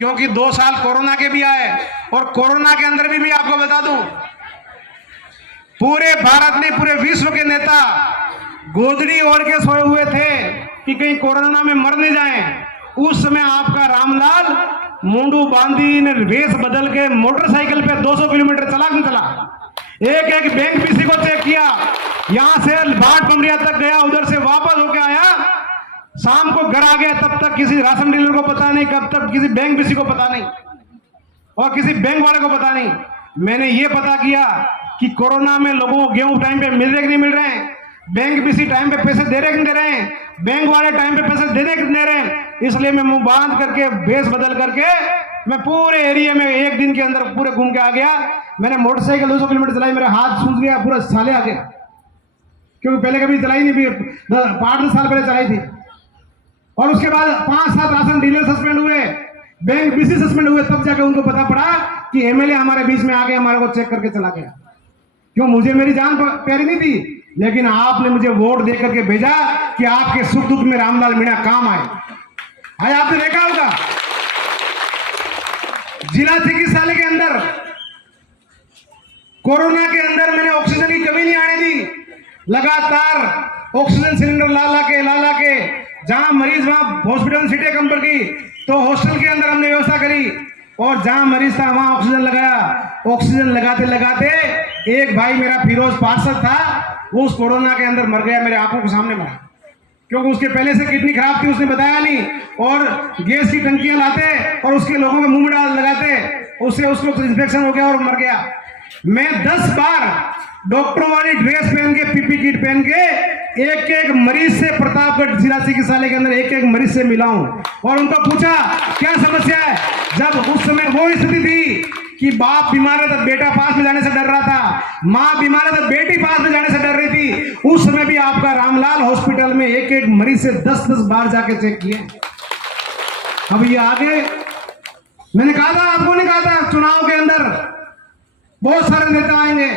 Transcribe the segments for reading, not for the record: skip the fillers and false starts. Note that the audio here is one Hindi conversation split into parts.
क्योंकि 2 साल कोरोना के भी आए, और कोरोना के अंदर भी आपको बता दूं, पूरे भारत में पूरे विश्व के नेता गोदड़ी ओढ़ के सोए हुए थे कि कहीं कोरोना में मर नहीं जाए। उस समय आपका रामलाल मुंडू बांधी ने वेश बदल के मोटरसाइकिल पे 200 किलोमीटर चला नहीं चला, एक एक बैंक पीसी को चेक किया, यहां से बाट पमरिया तक गया, उधर से वापस होके आया, शाम को घर आ गया। तब तक किसी राशन डीलर को पता नहीं, कब तक किसी बैंक पीसी को पता नहीं, और किसी बैंक वाले को पता नहीं। मैंने ये पता किया कि कोरोना में लोगों को गेहूं टाइम पे मिल रहे कि नहीं मिल रहे हैं, बैंक पीसी टाइम पे पैसे दे रहे कि नहीं दे रहे हैं, बैंक वाले टाइम पे पैसे दे रहे कि नहीं दे रहे हैं। इसलिए मैं मुंह बांध करके भेष बदल करके मैं पूरे एरिया में एक दिन के अंदर पूरे घूम के आ गया। मैंने मोटरसाइकिल 200 किलोमीटर चलाई, मेरे हाथ सूज गया, पूरा साले आ गया, क्योंकि पहले कभी चलाई नहीं, 8-10 साल पहले चलाई थी। और उसके बाद 5-7 राशन डीलर सस्पेंड हुए, बैंक बीसी सस्पेंड हुए, तब जाके उनको पता पड़ा कि एमएलए हमारे बीच में आ गया, हमारे को चेक करके चला गया। क्यों? मुझे मेरी जान प्यारी नहीं थी, लेकिन आपने मुझे वोट दे करके भेजा कि आपके सुख दुख में रामलाल मीणा काम आए। आज आपने देखा होगा जिला चिकित्सालय के अंदर कोरोना के अंदर मैंने ऑक्सीजन की कमी नहीं आने दी, लगातार ऑक्सीजन सिलेंडर ला के जहां मरीज वहां हॉस्पिटल में सीटें कम पड़ गई तो हॉस्टल के अंदर हमने व्यवस्था करी, और जहां मरीज था वहां ऑक्सीजन लगाया। ऑक्सीजन लगाते लगाते एक भाई मेरा फिरोज पार्षद था, वो उस कोरोना के अंदर मर गया, मेरे आंखों के सामने मरा, क्योंकि उसके पहले से किडनी खराब थी, उसने बताया नहीं, और गैस की टंकियां लाते और उसके लोगों के मुंह में डाल लगाते, उससे उसको इन्फेक्शन हो गया और मर गया। मैं 10 बार डॉक्टरों वाली ड्रेस पहन के, पीपी किट पहन के एक एक मरीज से, प्रतापगढ़ जिला चिकित्सालय के अंदर एक एक मरीज से मिला हूं और उनको पूछा क्या समस्या है। जब उस समय वो स्थिति थी कि बाप बीमार है तो बेटा पास में जाने से डर रहा था, मां बीमार है तो बेटी पास में जाने से डर रही थी, उस समय भी आपका रामलाल हॉस्पिटल में एक एक मरीज से 10-10 बार जाके चेक किए। अब ये आगे मैंने कहा था, आपको नहीं कहा था, चुनाव के अंदर बहुत सारे नेता आएंगे,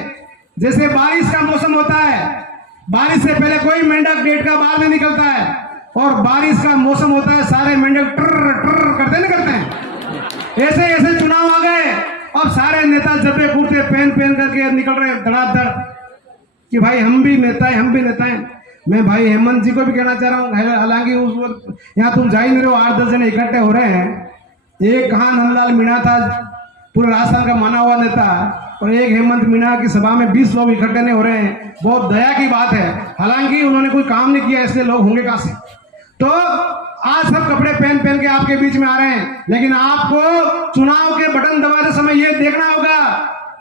जैसे बारिश का मौसम होता है, बारिश से पहले कोई मेंढक गेट का बाहर नहीं निकलता है, और बारिश का मौसम होता है सारे मेंढक ट्र ट्र करते नहीं करते हैं, ऐसे ऐसे चुनाव आ गए। अब सारे नेता जबे कुर्ते पहन करके निकल रहे धड़ाधड़ कि भाई हम भी नेता हैं, हम भी नेता हैं। मैं भाई हेमंत जी को भी कहना चाह रहा हूँ, हालांकि उस वक्त यहाँ तुम जा ही नहीं रहे हो, 8-10 जने इकट्ठे हो रहे हैं। एक कहाँ नंदलाल मीणा था, पूरे राजस्थान का माना हुआ नेता, और एक हेमंत मीणा की सभा में 20 लोग इकट्ठे नहीं हो रहे हैं, बहुत दया की बात है। हालांकि उन्होंने कोई काम नहीं किया, इसलिए लोग होंगे कहां से। तो आज सब कपड़े पहन के आपके बीच में आ रहे हैं, लेकिन आपको चुनाव के बटन दबाते समय यह देखना होगा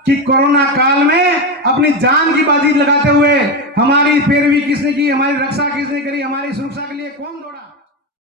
कि कोरोना काल में अपनी जान की बाजी लगाते हुए हमारी पैरवी किसने की, हमारी रक्षा किसने करी, हमारी सुरक्षा के लिए कौन दौड़ा।